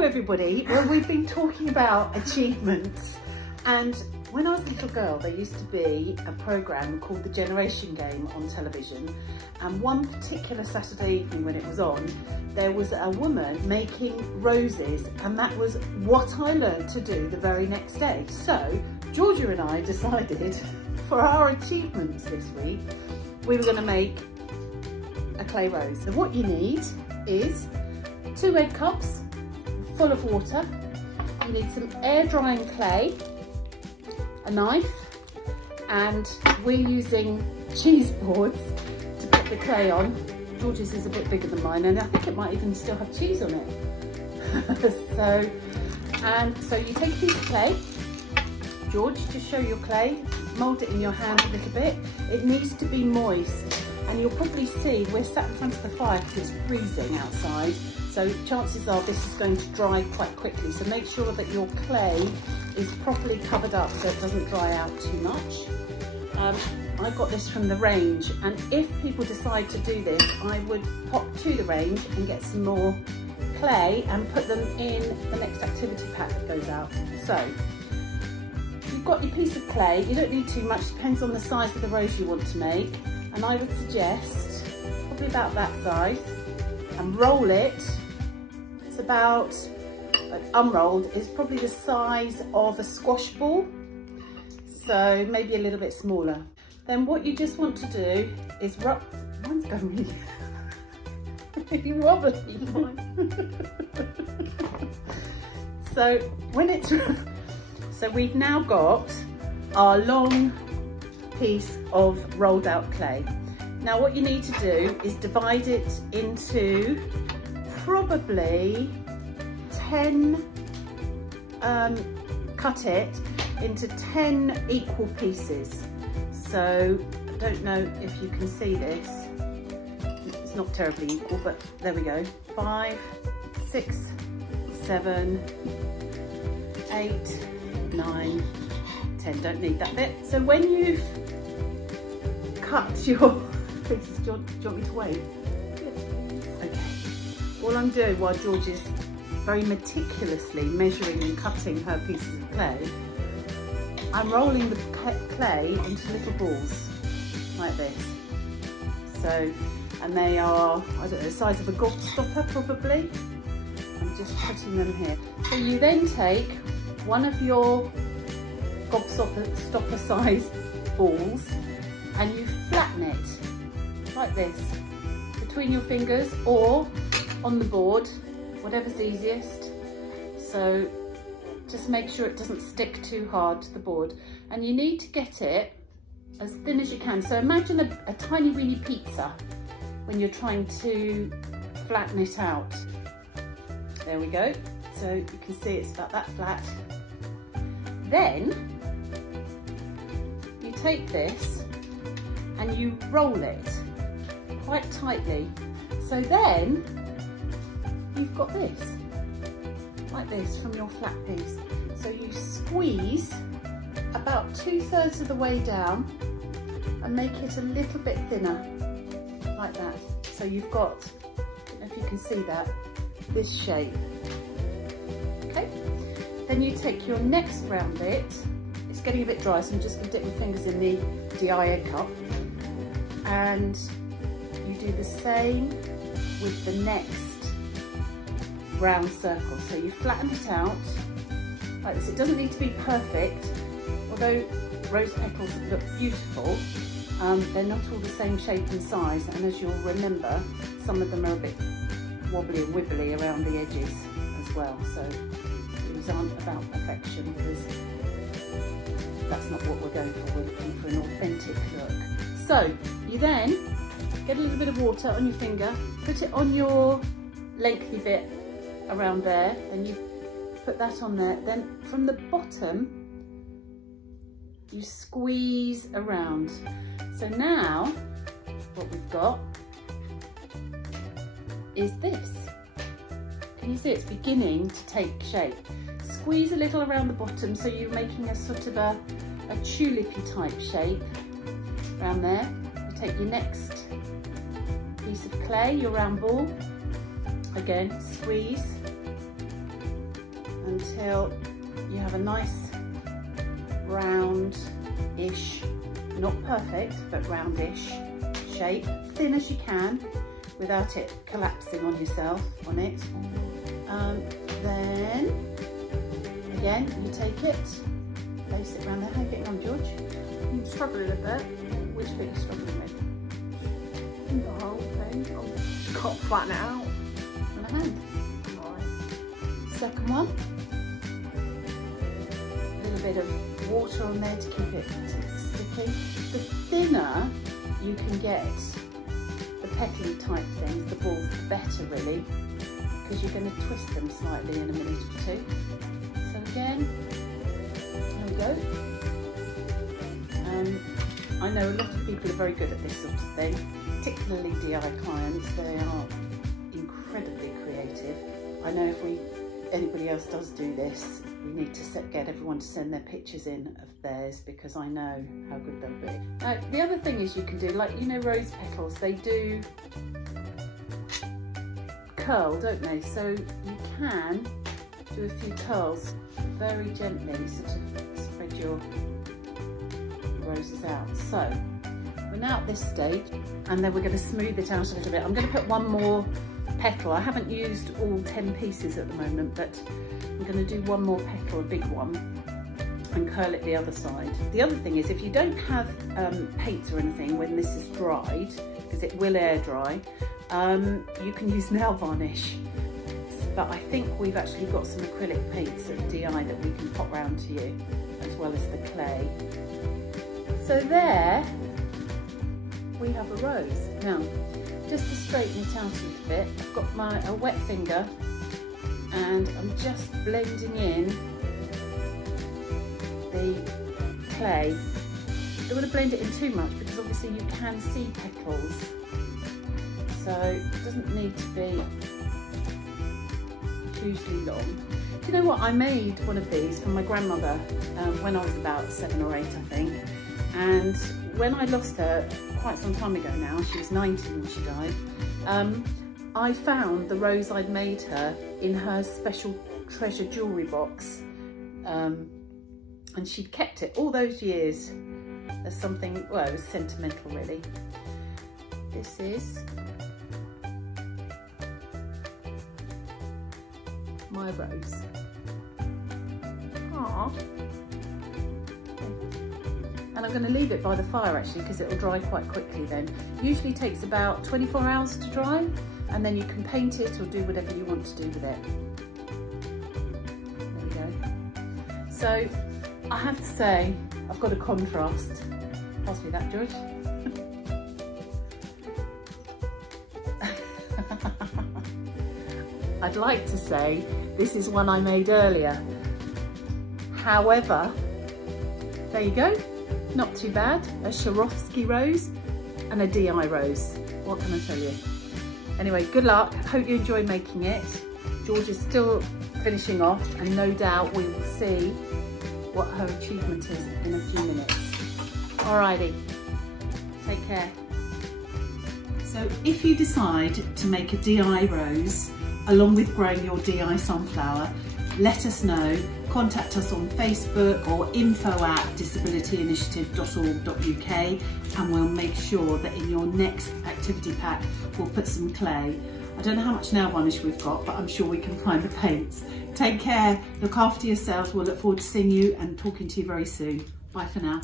Hello everybody. Well, we've been talking about achievements, and when I was a little girl there used to be a programme called The Generation Game on television, and one particular Saturday evening when it was on, there was a woman making roses, and that was what I learned to do the very next day. So Georgia and I decided for our achievements this week we were going to make a clay rose. So what you need is 2 egg cups full of water, you need some air drying clay, a knife, and we're using cheese boards to put the clay on. George's is a bit bigger than mine, and I think it might even still have cheese on it. So you take a piece of clay. George, just show your clay, mould it in your hand a little bit. It needs to be moist, and you'll probably see we're sat in front of the fire because it's freezing outside. So chances are this is going to dry quite quickly. So make sure that your clay is properly covered up so it doesn't dry out too much. I got this from the range, and if people decide to do this, I would pop to the range and get some more clay and put them in the next activity pack that goes out. So you've got your piece of clay, you don't need too much, depends on the size of the rose you want to make, and I would suggest probably about that size, and roll it. It's about, unrolled, is probably the size of a squash ball, so maybe a little bit smaller. Then what you just want to do is rub, mine's going really wobbly. So when it's, so we've now got our long piece of rolled out clay. Now what you need to do is divide it into probably 10, cut it into 10 equal pieces. So I don't know if you can see this, it's not terribly equal, but there we go. 5, 6, 7, 8, 9, 10, don't need that bit. So when you've cut your pieces, do you want me to wait? Okay. All I'm doing while George is very meticulously measuring and cutting her pieces of clay, I'm rolling the clay into little balls like this. So, and they are, I don't know, the size of a gobstopper probably. I'm just putting them here. So you then take one of your gobstopper size balls and you flatten it like this between your fingers or on the board, whatever's easiest. So just make sure it doesn't stick too hard to the board, and you need to get it as thin as you can. So imagine a tiny weeny pizza when you're trying to flatten it out. There we go. So you can see it's about that flat. Then you take this and you roll it quite tightly. So then you've got this, like this, from your flat piece. So you squeeze about 2/3 of the way down and make it a little bit thinner, like that. So you've got, I don't know if you can see that, this shape. Okay, then you take your next round bit. It's getting a bit dry, so I'm just going to dip my fingers in the DI egg cup, and you do the same with the next round circle. So you flatten it out like this. It doesn't need to be perfect, although rose petals look beautiful. They're not all the same shape and size, and as you'll remember, some of them are a bit wobbly and wibbly around the edges as well. So these aren't about perfection, because that's not what we're going for. We're looking for an authentic look. So you then get a little bit of water on your finger, put it on your lengthy bit around there, and you put that on there. Then from the bottom you squeeze around. So now what we've got is this. Can you see it's beginning to take shape? Squeeze a little around the bottom so you're making a sort of a tulipy type shape around there. You take your next piece of clay, your round ball, again squeeze until you have a nice round-ish, not perfect, but roundish shape, thin as you can, without it collapsing on yourself, on it. Then, again, you take it, place it around there. How are you getting on, George? I'm struggling a bit. Which bit are you struggling with? The whole thing. I've got to flatten it out. On a hand. Right. Second one. A little bit of water on there to keep it sticky. The thinner you can get the petally type things, the balls, the better really, because you're going to twist them slightly in a minute or two. So again, there we go. I know a lot of people are very good at this sort of thing, particularly DI clients. They are incredibly creative. I know if anybody else does do this, we need to get everyone to send their pictures in of theirs, because I know how good they'll be. The other thing is you can do, like, you know, rose petals, they do curl, don't they? So you can do a few curls very gently, sort of spread your roses out. So we're now at this stage, and then we're going to smooth it out a little bit. I'm going to put one more petal. I haven't used all 10 pieces at the moment, but I'm going to do one more petal, a big one, and curl it the other side. The other thing is, if you don't have paints or anything when this is dried, because it will air dry, you can use nail varnish. But I think we've actually got some acrylic paints at DI that we can pop round to you, as well as the clay. So there we have a rose. Now, just to straighten it out a little bit, I've got a wet finger, and I'm just blending in the clay. I don't want to blend it in too much, because obviously you can see petals, so it doesn't need to be hugely long. Do you know what? I made one of these for my grandmother when I was about 7 or 8, I think. And when I lost her quite some time ago now, she was 90 when she died, I found the rose I'd made her in her special treasure jewellery box, and she'd kept it all those years as something, well, it was sentimental really. This is my rose. Aww. And I'm going to leave it by the fire actually, because it will dry quite quickly then. Usually takes about 24 hours to dry, and then you can paint it or do whatever you want to do with it. There we go. So I have to say, I've got a contrast. Pass me that, George. I'd like to say this is one I made earlier. However, there you go. Not too bad. A Swarovski rose and a DI rose. What can I tell you? Anyway, good luck. Hope you enjoy making it. George is still finishing off, and no doubt we will see what her achievement is in a few minutes. Alrighty, take care. So if you decide to make a DI rose along with growing your DI sunflower, let us know. Contact us on Facebook or info@disabilityinitiative.org.uk, and we'll make sure that in your next activity pack we'll put some clay. I don't know how much nail varnish we've got, but I'm sure we can find the paints. Take care, look after yourselves. We'll look forward to seeing you and talking to you very soon. Bye for now.